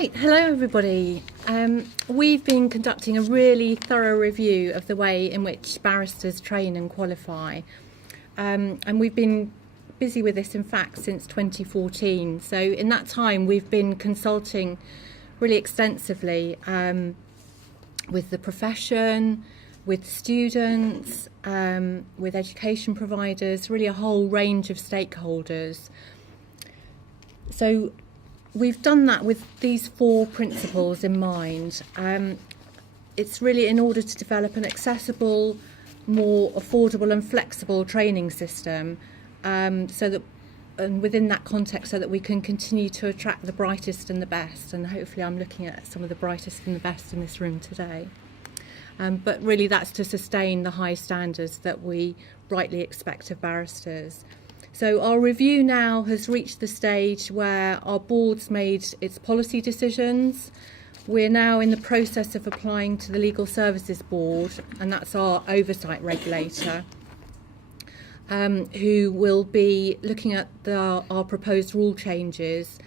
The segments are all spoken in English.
Right, hello everybody. We've been conducting a really thorough review of the way in which barristers train and qualify. And we've been busy with this, in fact, since 2014. So in that time, we've been consulting really extensively with the profession, with students, with education providers, really a whole range of stakeholders. So we've done that with these four principles in mind. It's really in order to develop an accessible, more affordable and flexible training system, so that, and within that context, so that we can continue to attract the brightest and the best. And hopefully I'm looking at some of the brightest and the best in this room today. But really that's to sustain the high standards that we rightly expect of barristers. So our review now has reached the stage where our board's made its policy decisions. We're now in the process of applying to the Legal Services Board, and that's our oversight regulator, who will be looking at our proposed rule changes,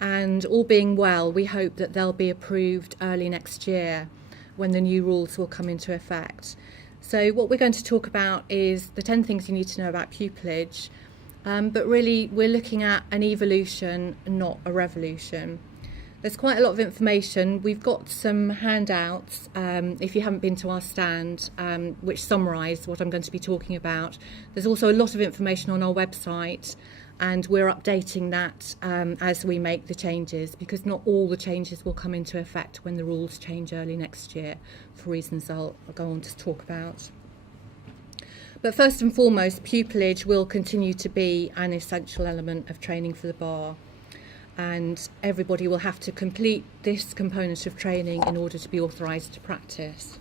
and all being well, we hope that they'll be approved early next year when the new rules will come into effect. So what we're going to talk about is the 10 things you need to know about pupilage. But really, we're looking at an evolution, not a revolution. There's quite a lot of information. We've got some handouts, if you haven't been to our stand, which summarise what I'm going to be talking about. There's also a lot of information on our website, and we're updating that as we make the changes, because not all the changes will come into effect when the rules change early next year, for reasons I'll go on to talk about. But first and foremost, pupilage will continue to be an essential element of training for the bar, and everybody will have to complete this component of training in order to be authorised to practice.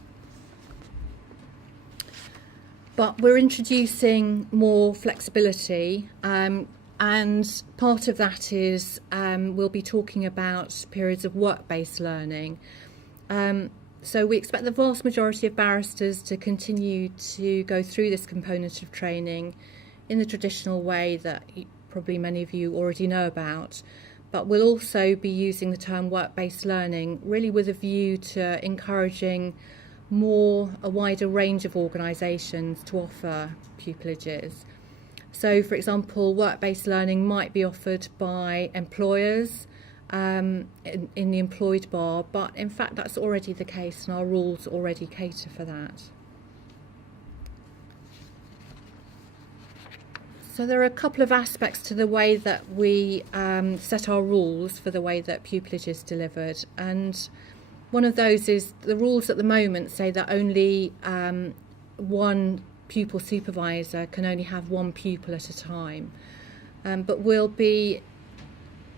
But we're introducing more flexibility, and part of that is we'll be talking about periods of work-based learning. So we expect the vast majority of barristers to continue to go through this component of training in the traditional way that probably many of you already know about, but we'll also be using the term work-based learning really with a view to encouraging a wider range of organisations to offer pupilages. So, for example, work-based learning might be offered by employers in the employed bar, but in fact that's already the case and our rules already cater for that. So there are a couple of aspects to the way that we set our rules for the way that pupilage is delivered, and one of those is the rules at the moment say that only one pupil supervisor can only have one pupil at a time, but we'll be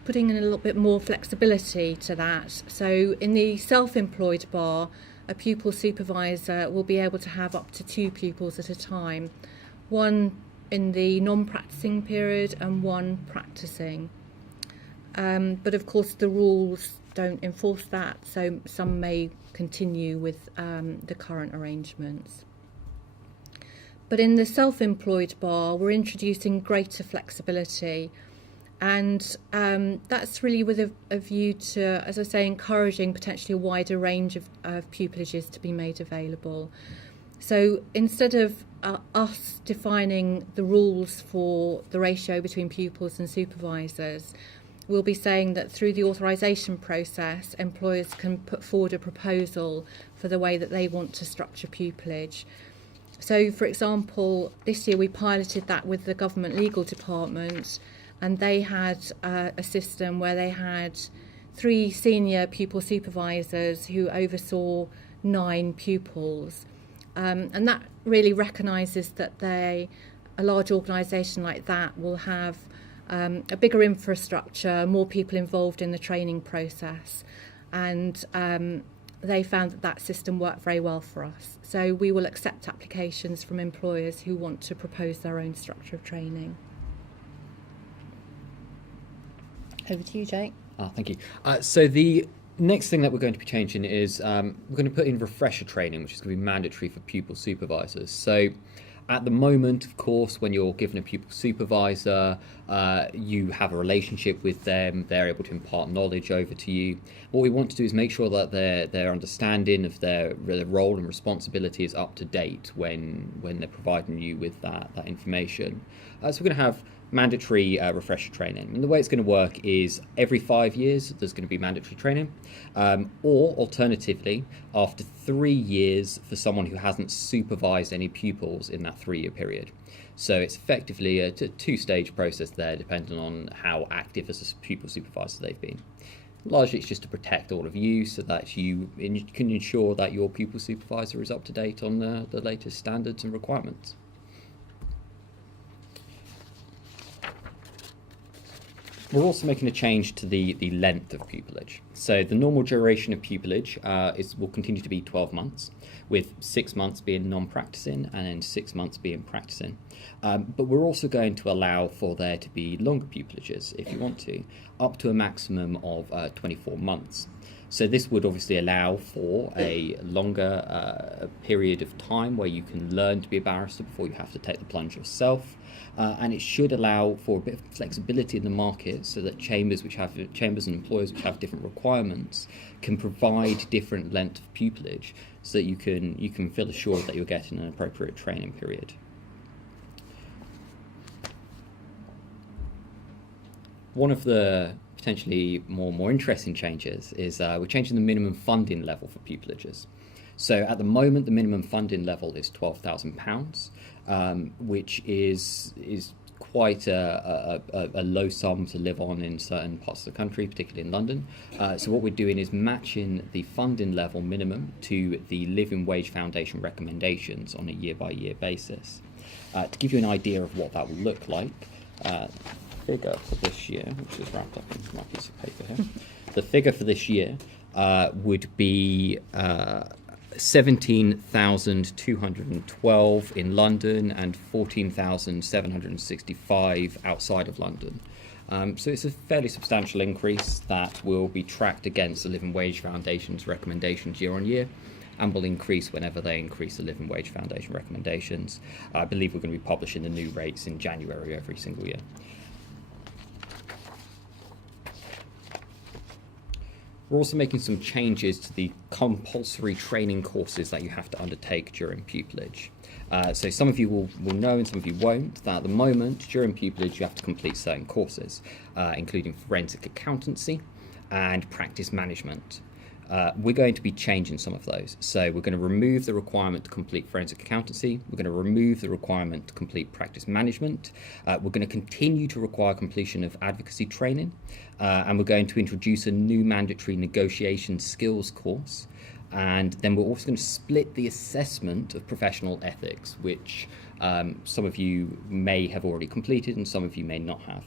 putting in a little bit more flexibility to that. So in the self-employed bar, a pupil supervisor will be able to have up to 2 pupils at a time, one in the non-practicing period and one practicing. But of course the rules don't enforce that, so some may continue with the current arrangements. But in the self-employed bar, we're introducing greater flexibility. And that's really with a view to, as I say, encouraging potentially a wider range of pupilages to be made available. So instead of us defining the rules for the ratio between pupils and supervisors, we'll be saying that through the authorisation process, employers can put forward a proposal for the way that they want to structure pupilage. So, for example, this year we piloted that with the government legal department, and they had a system where they had 3 senior pupil supervisors who oversaw 9 pupils. And that really recognises that a large organisation like that will have a bigger infrastructure, more people involved in the training process. And they found that system worked very well for us. So we will accept applications from employers who want to propose their own structure of training. Over to you, Jake. Thank you. So the next thing that we're going to be changing is we're going to put in refresher training, which is going to be mandatory for pupil supervisors. So At the moment, of course, when you're given a pupil supervisor, you have a relationship with them, they're able to impart knowledge over to you. What we want to do is make sure that their understanding of their role and responsibility is up to date when they're providing you with that information. So we're going to have mandatory refresher training. And the way it's going to work is every 5 years there's going to be mandatory training, or alternatively after 3 years for someone who hasn't supervised any pupils in that 3-year period. So it's effectively a two-stage process there, depending on how active as a pupil supervisor they've been. Largely it's just to protect all of you so that you can ensure that your pupil supervisor is up to date on the latest standards and requirements. We're also making a change to the length of pupillage. So the normal duration of pupillage will continue to be 12 months, with 6 months being non-practicing and then 6 months being practicing. But we're also going to allow for there to be longer pupillages, if you want to, up to a maximum of 24 months. So this would obviously allow for a longer period of time where you can learn to be a barrister before you have to take the plunge yourself. And it should allow for a bit of flexibility in the market so that chambers and employers which have different requirements can provide different length of pupillage so that you can feel assured that you're getting an appropriate training period. One of the potentially more interesting changes is we're changing the minimum funding level for pupillages. So at the moment, the minimum funding level is £12,000, which is quite a low sum to live on in certain parts of the country, particularly in London. So what we're doing is matching the funding level minimum to the Living Wage Foundation recommendations on a year-by-year basis. To give you an idea of what that will look like, figure for this year, which is wrapped up in my piece of paper here, the figure for this year would be 17,212 in London and 14,765 outside of London. So it's a fairly substantial increase that will be tracked against the Living Wage Foundation's recommendations year on year, and will increase whenever they increase the Living Wage Foundation recommendations. I believe we're going to be publishing the new rates in January every single year. We're also making some changes to the compulsory training courses that you have to undertake during pupillage. So some of you will know and some of you won't that at the moment during pupillage you have to complete certain courses, including forensic accountancy and practice management. We're going to be changing some of those. So we're going to remove the requirement to complete forensic accountancy. We're going to remove the requirement to complete practice management. We're going to continue to require completion of advocacy training. And we're going to introduce a new mandatory negotiation skills course. And then we're also going to split the assessment of professional ethics, which some of you may have already completed and some of you may not have.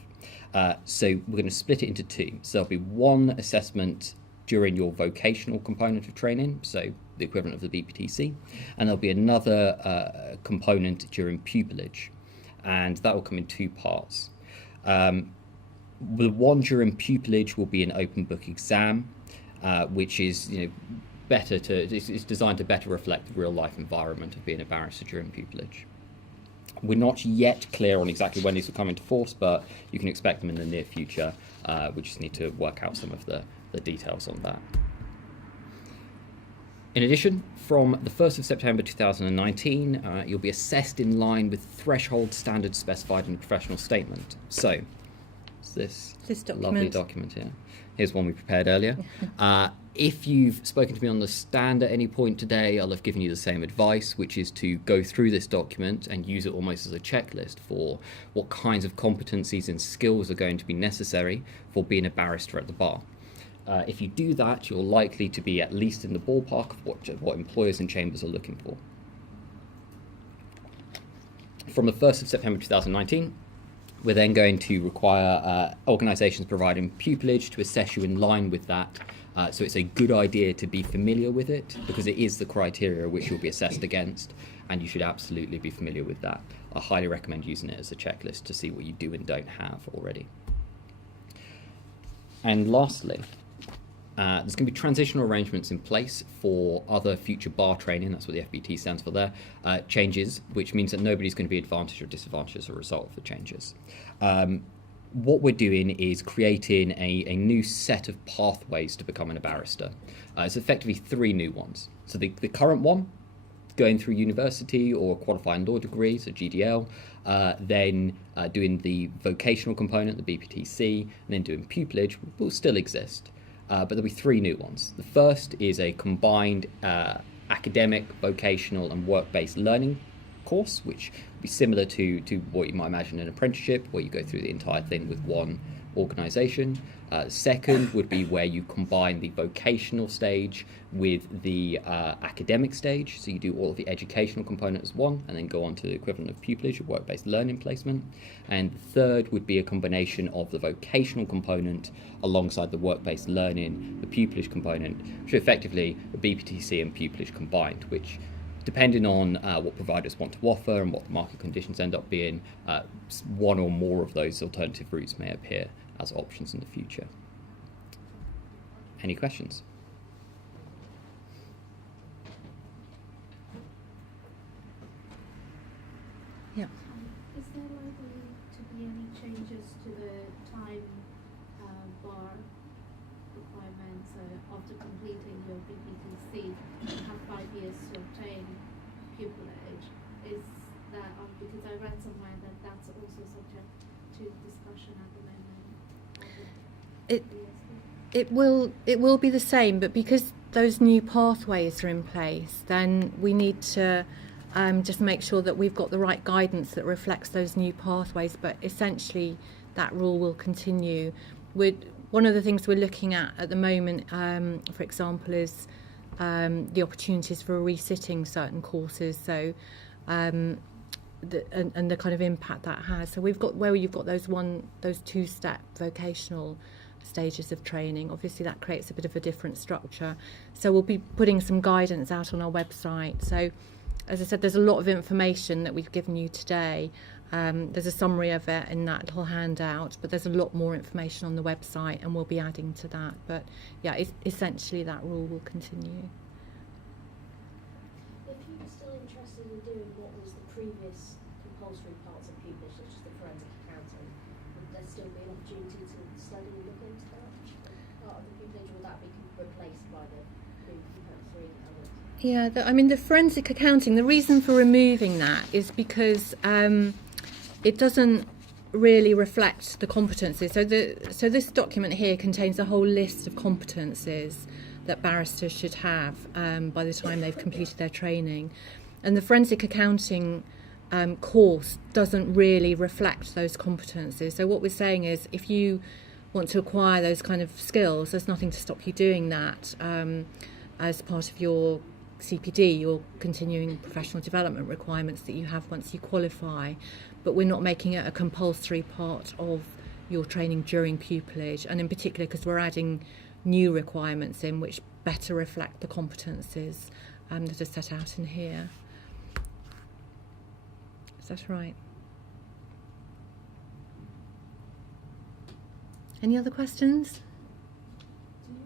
So we're going to split it into two. So there'll be one assessment during your vocational component of training, so the equivalent of the BPTC, and there'll be another component during pupillage, and that will come in two parts. The one during pupillage will be an open book exam, which is it's designed to better reflect the real life environment of being a barrister during pupillage. We're not yet clear on exactly when these will come into force, but you can expect them in the near future. We just need to work out some of the details on that. In addition, from the 1st of September 2019, you'll be assessed in line with threshold standards specified in the professional statement. So, this lovely document here. Here's one we prepared earlier. If you've spoken to me on the stand at any point today, I'll have given you the same advice, which is to go through this document and use it almost as a checklist for what kinds of competencies and skills are going to be necessary for being a barrister at the bar. If you do that, you're likely to be at least in the ballpark of what employers and chambers are looking for. From the 1st of September 2019, we're then going to require organisations providing pupillage to assess you in line with that. So it's a good idea to be familiar with it because it is the criteria which you'll be assessed against, and you should absolutely be familiar with that. I highly recommend using it as a checklist to see what you do and don't have already. And lastly, There's going to be transitional arrangements in place for other future bar training, that's what the FBT stands for there, changes, which means that nobody's going to be advantaged or disadvantaged as a result of the changes. What we're doing is creating a new set of pathways to becoming a barrister. It's effectively 3 new ones. So the current one, going through university or qualifying law degree, so GDL, then doing the vocational component, the BPTC, and then doing pupilage will still exist. But there'll be 3 new ones. The first is a combined academic, vocational and work-based learning course, which will be similar to what you might imagine an apprenticeship, where you go through the entire thing with one organisation. Second would be where you combine the vocational stage with the academic stage, so you do all of the educational component as one and then go on to the equivalent of pupilage or work-based learning placement. And the third would be a combination of the vocational component alongside the work-based learning, the pupilage component, which are effectively the BPTC and pupilage combined, which depending on what providers want to offer and what the market conditions end up being, one or more of those alternative routes may appear as options in the future. Any questions? Yeah. Is there likely to be any changes to the time bar requirements after completing your BPTC? You have 5 years to obtain pupilage. Is that because I read somewhere that that's also subject to discussion at the moment? It will be the same, but because those new pathways are in place, then we need to just make sure that we've got the right guidance that reflects those new pathways. But essentially, that rule will continue. One of the things we're looking at the moment, for example, is the opportunities for resitting certain courses. So. And the kind of impact that has. So we've got where you've got those 2-step vocational stages of training. Obviously that creates a bit of a different structure. So we'll be putting some guidance out on our website. So as I said, there's a lot of information that we've given you today. There's a summary of it in that little handout, but there's a lot more information on the website and we'll be adding to that. But yeah, essentially that rule will continue. If you were still interested in doing what was the previous compulsory parts of pupilage, such as the forensic accounting, would there still be an opportunity to study and look into that part of the pupilage, or will that be replaced by the new compulsory others? Yeah, the forensic accounting, the reason for removing that is because it doesn't really reflect the competencies. So this document here contains a whole list of competencies that barristers should have by the time they've completed their training. And the forensic accounting course doesn't really reflect those competencies. So what we're saying is if you want to acquire those kind of skills, there's nothing to stop you doing that as part of your CPD, your continuing professional development requirements that you have once you qualify. But we're not making it a compulsory part of your training during pupilage, and in particular because we're adding new requirements in which better reflect the competencies that are set out in here. Is that right? Any other questions? Do you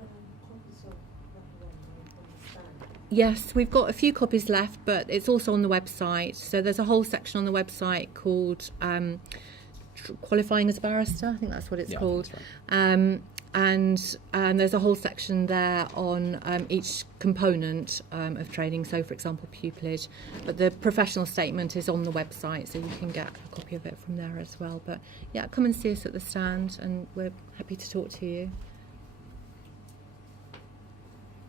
have copies of that one on the stand? Yes, we've got a few copies left, but it's also on the website. So there's a whole section on the website called Qualifying as a Barrister. I think that's what it's called. Right. And there's a whole section there on each component of training. So, for example, pupilage. But the professional statement is on the website, so you can get a copy of it from there as well. But yeah, come and see us at the stand, and we're happy to talk to you.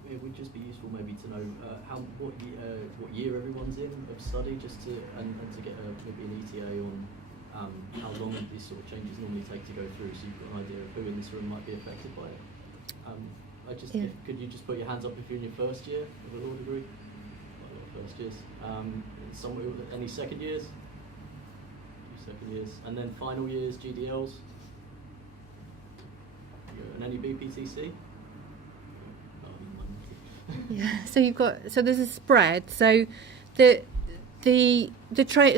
It would just be useful maybe to know what year everyone's in of study, just to and to get maybe an ETA on how long these sort of changes normally take to go through, so you've got an idea of who in this room might be affected by it. Could you just put your hands up if you're in your first year of a law degree? Quite a lot of first years. Any second years? Second years, and then final years, GDLs, and any BPTC. Yeah, so there's a spread. So the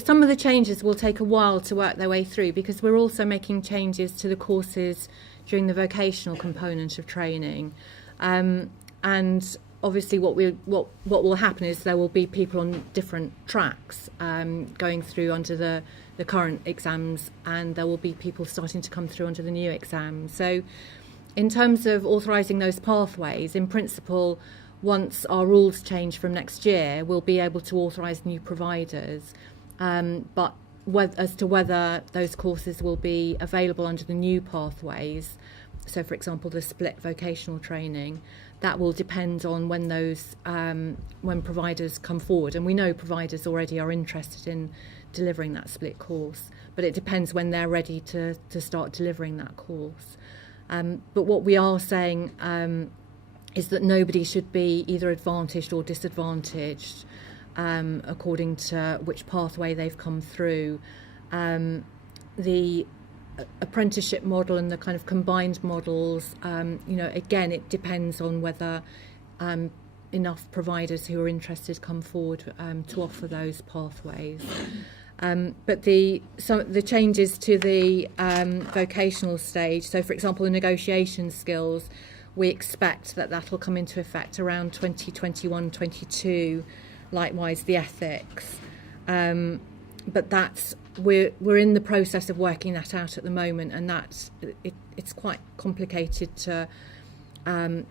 some of the changes will take a while to work their way through, because we're also making changes to the courses during the vocational component of training, and obviously what will happen is there will be people on different tracks going through under the current exams, and there will be people starting to come through under the new exams. So in terms of authorising those pathways, in principle, once our rules change from next year, we'll be able to authorise new providers. But as to whether those courses will be available under the new pathways, so for example the split vocational training, that will depend on when when providers come forward. And we know providers already are interested in delivering that split course, but it depends when they're ready to start delivering that course. But what we are saying is that nobody should be either advantaged or disadvantaged according to which pathway they've come through. The apprenticeship model and the kind of combined models, again, it depends on whether enough providers who are interested come forward to offer those pathways. But the changes to the vocational stage, so for example the negotiation skills, we expect that will come into effect around 2021-22, likewise the ethics. But we're in the process of working that out at the moment, and it's quite complicated to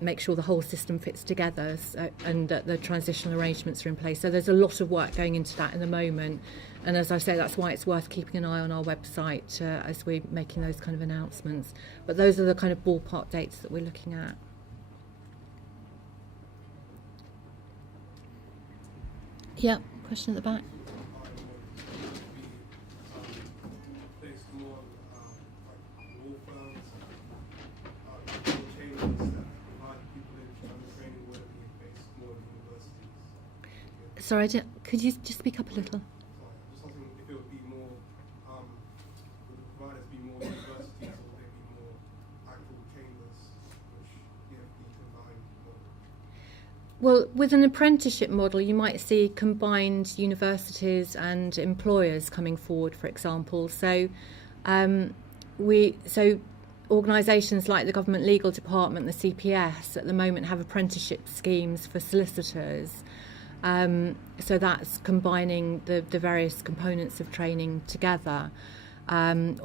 make sure the whole system fits together, and that the transitional arrangements are in place. So there's a lot of work going into that in the moment, and as I say, that's why it's worth keeping an eye on our website as we're making those kind of announcements. But those are the kind of ballpark dates that we're looking at. Yeah, question at the back. Sorry, could you just speak up a little? Just something, if it would be more, would the providers be more universities, or would they be more actual chambers, which be combined model? Well, with an apprenticeship model, you might see combined universities and employers coming forward, for example. So, organisations like the Government Legal Department, the CPS, at the moment have apprenticeship schemes for solicitors. So that's combining the various components of training together, and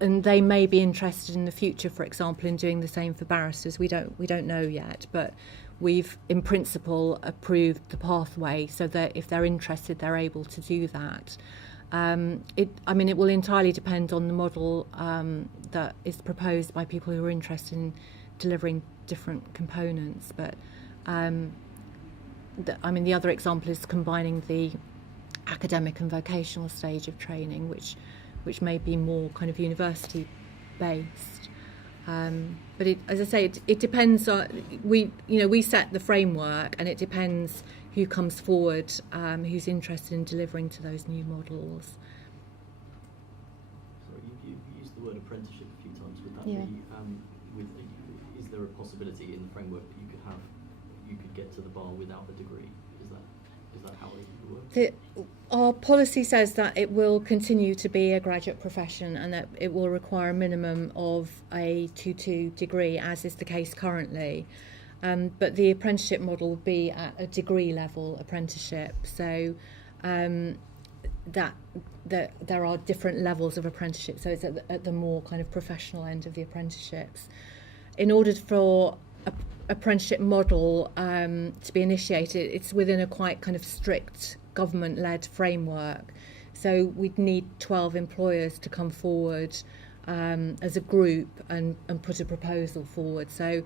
they may be interested in the future, for example, in doing the same for barristers. We don't know yet, but we've in principle approved the pathway so that if they're interested, they're able to do that. It will entirely depend on the model that is proposed by people who are interested in delivering different components, but. The other example is combining the academic and vocational stage of training, which may be more kind of university based. But as I say, it depends on we set the framework, and it depends who comes forward, who's interested in delivering to those new models. Sorry, you used the word apprenticeship a few times. Would that Yeah. be is there a possibility in the framework that you could get to the bar without a degree? Is that how it would work? Our policy says that it will continue to be a graduate profession, and that it will require a minimum of a 2:2 degree, as is the case currently. But the apprenticeship model will be at a degree level apprenticeship. So that there are different levels of apprenticeship. So it's at the more kind of professional end of the apprenticeships. In order for apprenticeship model to be initiated, it's within a quite kind of strict government-led framework. So we'd need 12 employers to come forward as a group and put a proposal forward. So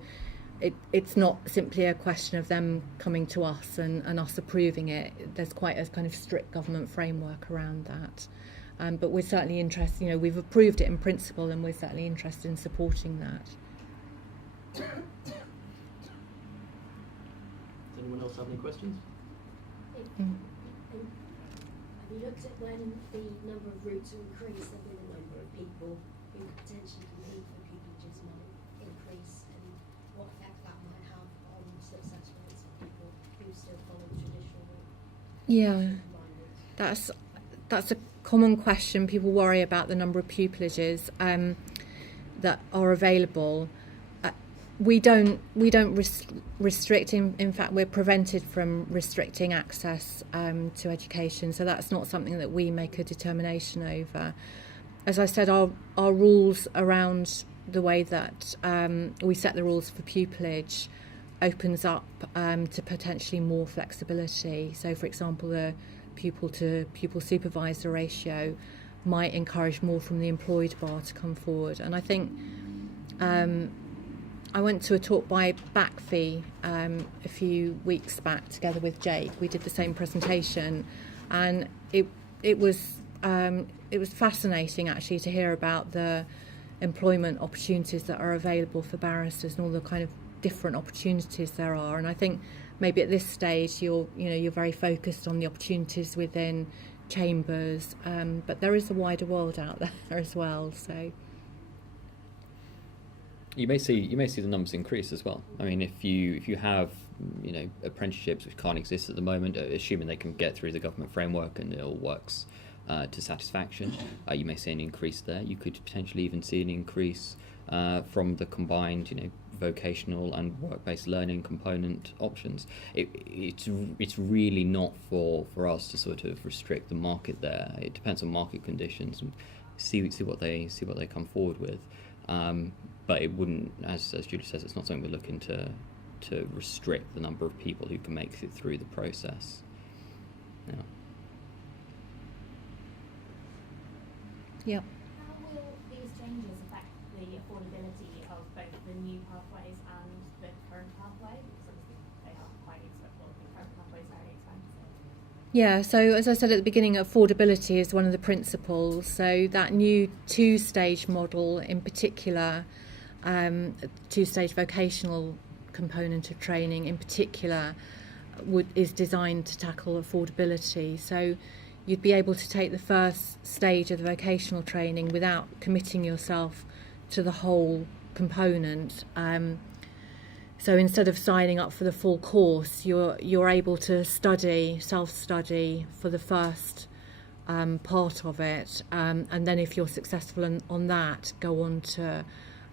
it's not simply a question of them coming to us and us approving it. There's quite a kind of strict government framework around that. But we're certainly interested, we've approved it in principle, and we're certainly interested in supporting that. Does anyone else have any questions? Have you looked at when the number of routes will increase, and when the number of people who could potentially compete for pupilages might increase, and what effect that might have on success rates of people who still follow the traditional route? Yeah, That's a common question. People worry about the number of pupilages that are available. We don't restrict. In fact, we're prevented from restricting access to education. So that's not something that we make a determination over. As I said, our rules around the way that we set the rules for pupilage opens up to potentially more flexibility. So, for example, the pupil to pupil supervisor ratio might encourage more from the employed bar to come forward. And I think I went to a talk by Backfee a few weeks back together with Jake. We did the same presentation, and it was fascinating actually to hear about the employment opportunities that are available for barristers and all the kind of different opportunities there are. And I think maybe at this stage you're very focused on the opportunities within chambers, but there is a wider world out there as well. So you may see the numbers increase as well. I mean, if you have apprenticeships which can't exist at the moment, assuming they can get through the government framework and it all works to satisfaction, you may see an increase there. You could potentially even see an increase from the combined vocational and work-based learning component options. It's really not for us to sort of restrict the market there. It depends on market conditions and see what they come forward with. But it wouldn't, as Julie says, it's not something we're looking to restrict the number of people who can make it through the process. Yeah. Yeah. How will these changes affect the affordability of both the new pathways and the current pathway? Because obviously they are quite expensive. The current pathway is very expensive. Yeah, so as I said at the beginning, affordability is one of the principles. So that new two-stage model in particular, two-stage vocational component of training in particular, is designed to tackle affordability. So you'd be able to take the first stage of the vocational training without committing yourself to the whole component. So instead of signing up for the full course, you're able to self-study for the first part of it, and then if you're successful on that, go on to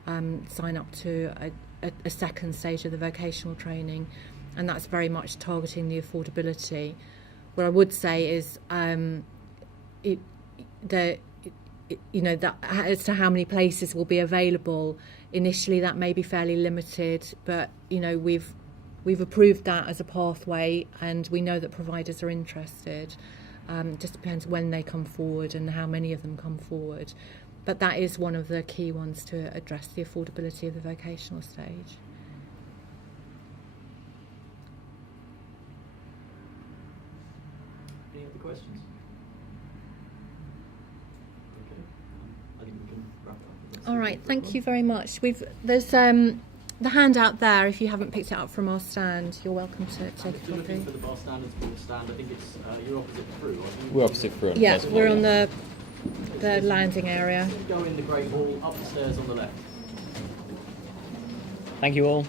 sign up to a second stage of the vocational training, and that's very much targeting the affordability. What I would say is, that as to how many places will be available, initially that may be fairly limited, but we've approved that as a pathway, and we know that providers are interested. Just depends when they come forward and how many of them come forward. But that is one of the key ones to address the affordability of the vocational stage. Any other questions? Okay, I think we can wrap up. All right, thank you very much. There's the handout there. If you haven't picked it up from our stand, you're welcome to take a If you're copy. looking for the bar standards for the stand, I think it's you're opposite through, aren't you? We're opposite through. Yeah, we're on the landing area. Go in the Great Hall, up the stairs on the left. Thank you all.